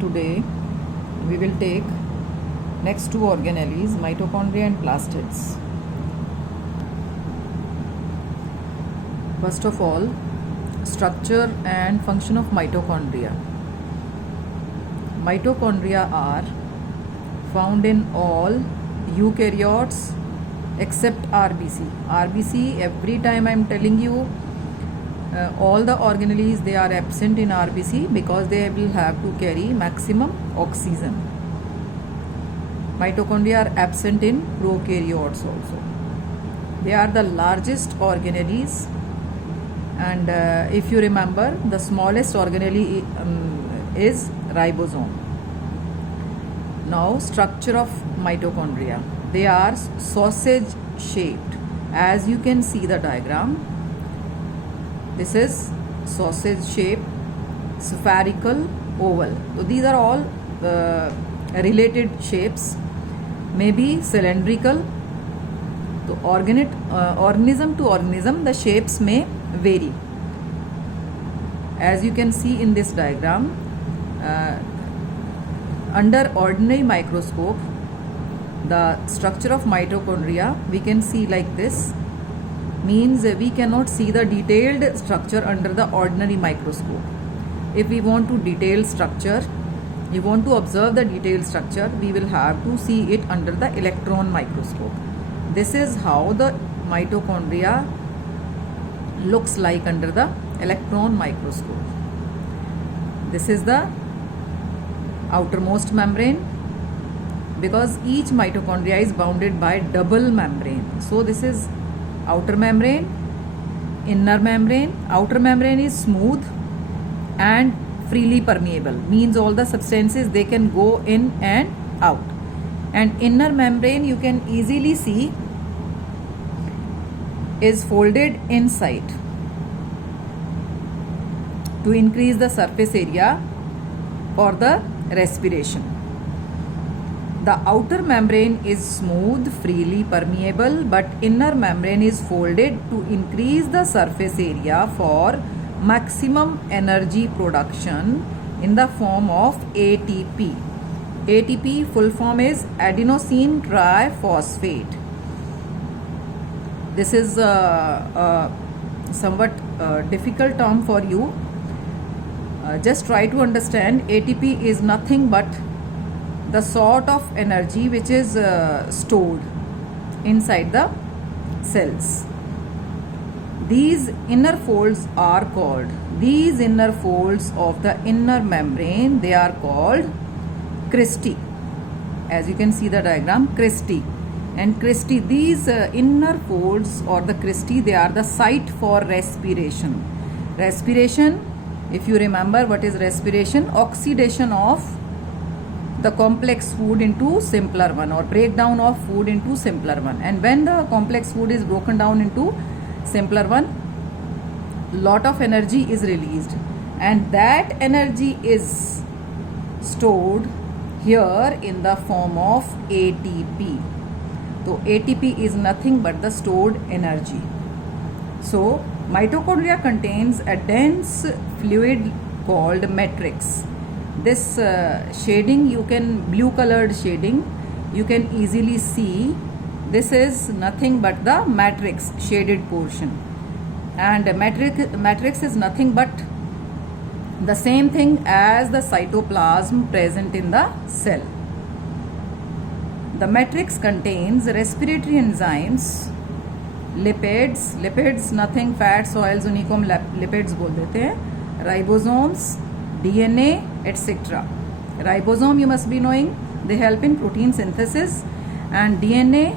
Today we will take next two organelles, mitochondria and plastids. First of all, structure and function of mitochondria. Mitochondria are found in all eukaryotes except RBC. RBC, every time I am telling you, all the organelles, they are absent in RBC because they will have to carry maximum oxygen. Mitochondria are absent in prokaryotes also. They are the largest organelles, and if you remember, the smallest organelle is ribosome. Now, structure of mitochondria. They are sausage shaped. As you can see the diagram, this is sausage shape, spherical, oval. So these are all related shapes. Maybe cylindrical. So organism to organism, the shapes may vary. As you can see in this diagram, under ordinary microscope, the structure of mitochondria we can see like this. Means we cannot see the detailed structure under the ordinary microscope. If we want to detail structure, we want to observe the detailed structure, we will have to see it under the electron microscope. This is how the mitochondria looks like under the electron microscope. This is the outermost membrane, because each mitochondria is bounded by double membrane. So this is outer membrane, inner membrane. Outer membrane is smooth and freely permeable, means all the substances they can go in and out. And inner membrane, you can easily see, is folded inside to increase the surface area for the respiration. The outer membrane is smooth, freely permeable, but inner membrane is folded to increase the surface area for maximum energy production in the form of ATP. ATP full form is adenosine triphosphate. This is a somewhat difficult term for you. Just try to understand. ATP is nothing but the sort of energy which is stored inside the cells. These inner folds are called, these inner folds of the inner membrane, they are called cristae. As you can see the diagram, cristae. And cristae, these inner folds or the cristae, they are the site for respiration. Respiration, if you remember what is respiration, oxidation of the complex food into simpler one, or breakdown of food into simpler one. And when the complex food is broken down into simpler one, lot of energy is released, and that energy is stored here in the form of ATP. So ATP is nothing but the stored energy. So mitochondria contains a dense fluid called matrix. This shading, you can, blue colored shading, you can easily see. This is nothing but the matrix shaded portion, and matrix is nothing but the same thing as the cytoplasm present in the cell. The matrix contains respiratory enzymes, lipids nothing, fats, oils, उन्हीं को हम lipids बोल देते हैं, ribosomes, DNA, etc. Ribosome, you must be knowing, they help in protein synthesis, and DNA,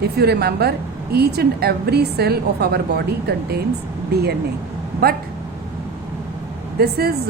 if you remember, each and every cell of our body contains DNA. But this is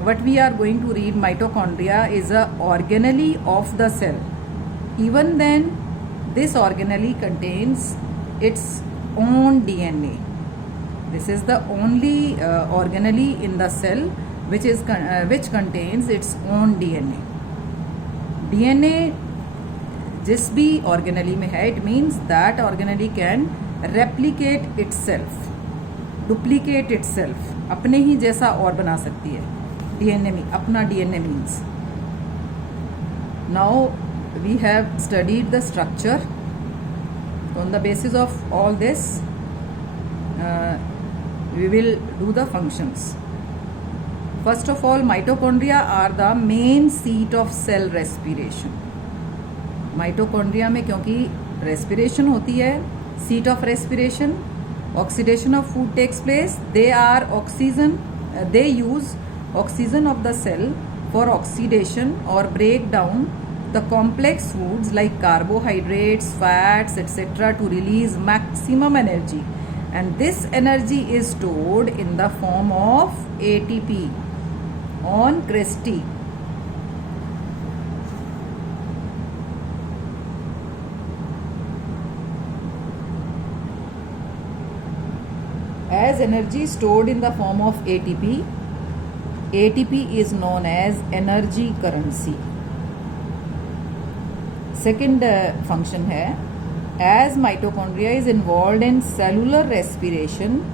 what we are going to read. Mitochondria is a organelle of the cell. Even then, this organelle contains its own DNA. This is the only organelle in the cell which contains its own DNA. DNA जिस भी organelle में है, it means that organelle can replicate itself, duplicate itself, अपने ही जैसा और बना सकती है. अपना DNA means. Now we have studied the structure. On the basis of all this, we will do the functions. First of all, mitochondria are the main seat of cell respiration. Mitochondria में क्योंकि respiration होती है, seat of respiration, oxidation of food takes place. They use oxygen of the cell for oxidation or break down the complex foods like carbohydrates, fats, etc. to release maximum energy, and this energy is stored in the form of ATP on cresti. As energy stored in the form of ATP, ATP is known as energy currency. Second function है, as mitochondria is involved in cellular respiration,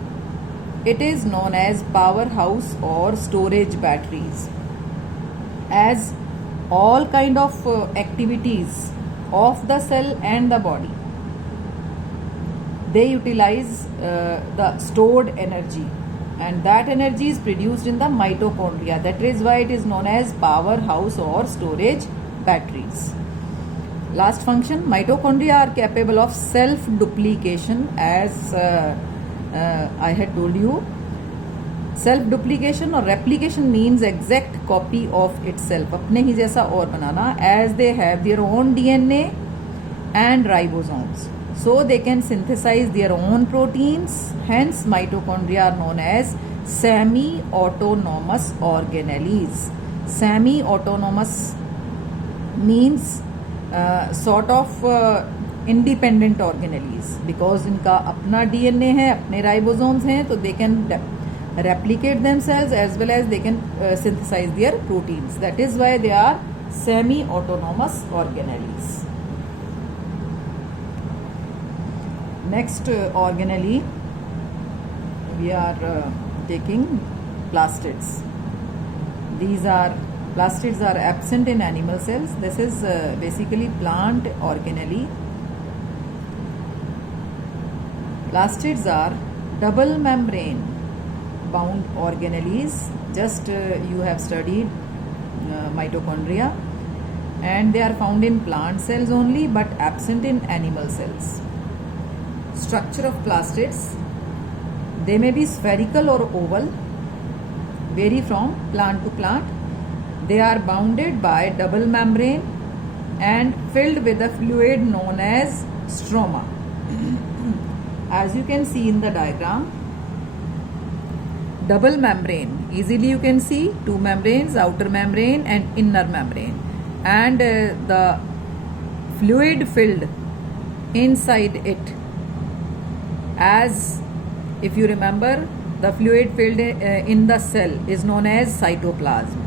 it is known as powerhouse or storage batteries. As all kind of activities of the cell and the body, they utilize the stored energy, and that energy is produced in the mitochondria. That is why it is known as powerhouse or storage batteries. Last function, mitochondria are capable of self-duplication. As I had told you, self-duplication or replication means exact copy of itself, अपने ही जैसा और बनाना. As they have their own DNA and ribosomes, so they can synthesize their own proteins. Hence, mitochondria are known as semi-autonomous organelles. Semi-autonomous means sort of independent organelles, because इनका अपना DNA है, अपने ribosomes हैं, तो they can replicate themselves as well as they can synthesize their proteins. That is why they are semi-autonomous organelles. Next organelle, we are taking plastids. Plastids are absent in animal cells. This is basically plant organelle. Plastids are double membrane bound organelles. Just you have studied mitochondria, and they are found in plant cells only but absent in animal cells. Structure of plastids, they may be spherical or oval, vary from plant to plant. They are bounded by double membrane and filled with a fluid known as stroma. As you can see in the diagram, double membrane, easily you can see two membranes, outer membrane and inner membrane, and the fluid filled inside it. As if you remember, the fluid filled in the cell is known as cytoplasm.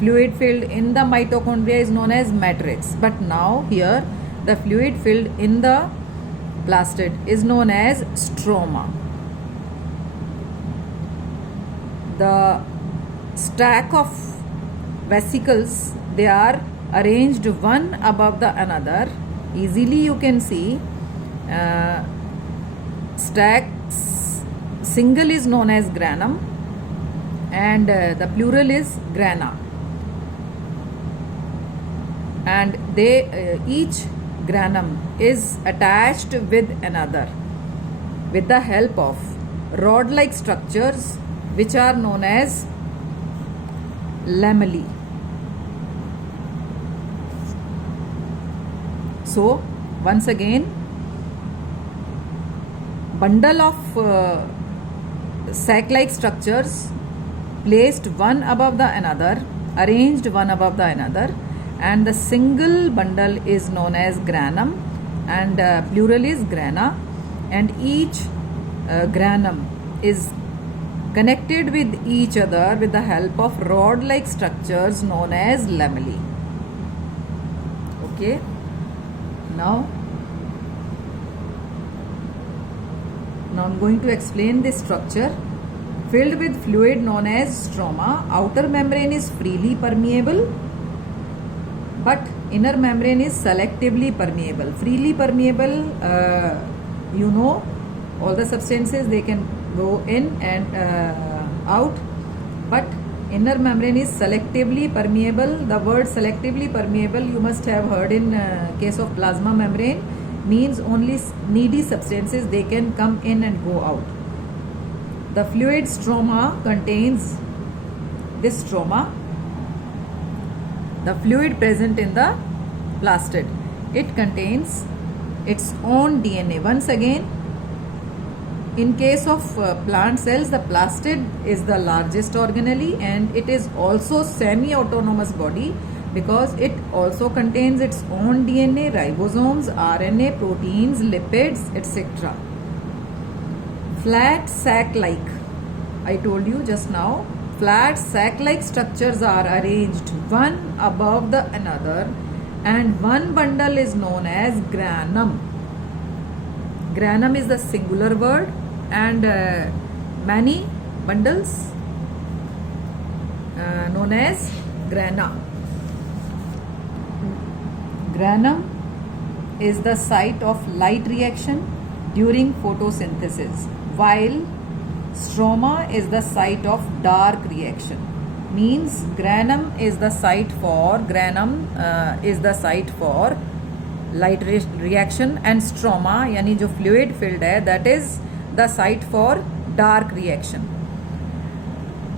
Fluid filled in the mitochondria is known as matrix. But now here the fluid filled in the plastid is known as stroma. The stack of vesicles, they are arranged one above the another. Easily you can see stacks, single is known as granum and the plural is grana, and they each granum is attached with another with the help of rod like structures which are known as lamellae. So once again, bundle of sac like structures placed one above the another, arranged one above the another, and the single bundle is known as granum and plural is grana, and each granum is connected with each other with the help of rod like structures known as lamellae. Okay, now I'm going to explain this structure. filled with fluid known as stroma. Outer membrane is freely permeable, but inner membrane is selectively permeable. Freely permeable, all the substances they can go in and out, but inner membrane is selectively permeable. The word selectively permeable you must have heard in case of plasma membrane, means only needy substances they can come in and go out. The fluid stroma contains this stroma, the fluid present in the plastid. It contains its own DNA. Once again, in case of plant cells, the plastid is the largest organelle, and it is also semi-autonomous body because it also contains its own DNA, ribosomes, RNA, proteins, lipids, etc. Flat sac-like, I told you just now, flat sac-like structures are arranged one above the another, and one bundle is known as granum. Granum is the singular word, and many bundles known as grana. Granum is the site of light reaction during photosynthesis, while stroma is the site of dark reaction. Means granum is the site for light reaction, and stroma यानी जो fluid filled है, that is the site for dark reaction.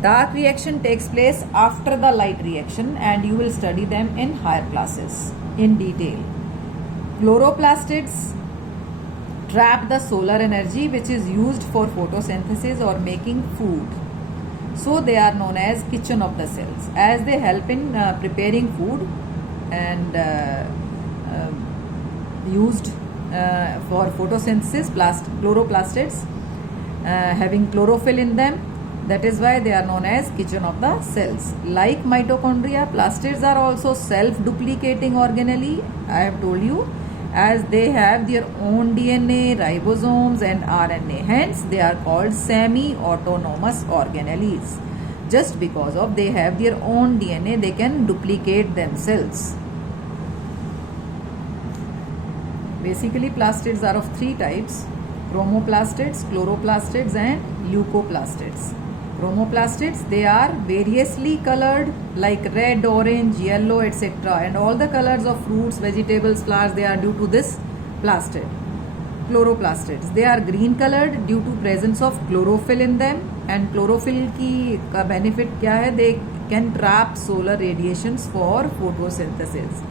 Dark reaction takes place after the light reaction, and you will study them in higher classes in detail. Chloroplastids trap the solar energy which is used for photosynthesis or making food. So they are known as kitchen of the cells, as they help in preparing food and used for photosynthesis. Chloroplastids having chlorophyll in them, that is why they are known as kitchen of the cells. Like mitochondria, plastids are also self-duplicating organelle, I have told you, as they have their own DNA, ribosomes and RNA. Hence, they are called semi-autonomous organelles. Just because of they have their own DNA, they can duplicate themselves. Basically, plastids are of three types: chromoplastids, chloroplastids and leucoplastids. Chromoplastids, they are variously colored like red, orange, yellow, etc. And all the colors of fruits, vegetables, flowers, they are due to this plastid. Chloroplastids, they are green colored due to presence of chlorophyll in them. And chlorophyll का benefit क्या है? They can trap solar radiations for photosynthesis.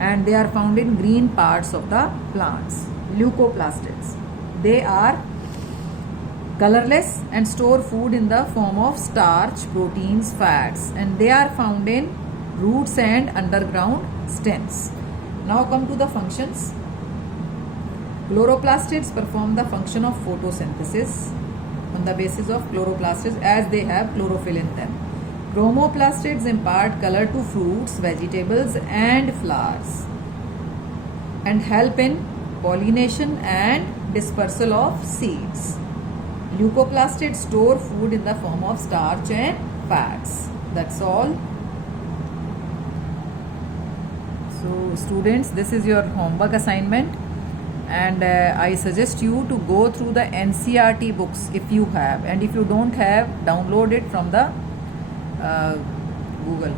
And they are found in green parts of the plants. Leucoplastids, they are colorless and store food in the form of starch, proteins, fats, and they are found in roots and underground stems. Now come to the functions. Chloroplastids perform the function of photosynthesis on the basis of chloroplastids, as they have chlorophyll in them. Chromoplastids impart color to fruits, vegetables and flowers and help in pollination and dispersal of seeds. Leucoplastids store food in the form of starch and fats. That's all. So students, this is your homework assignment, and I suggest you to go through the NCERT books if you have, and if you don't have, download it from the Google.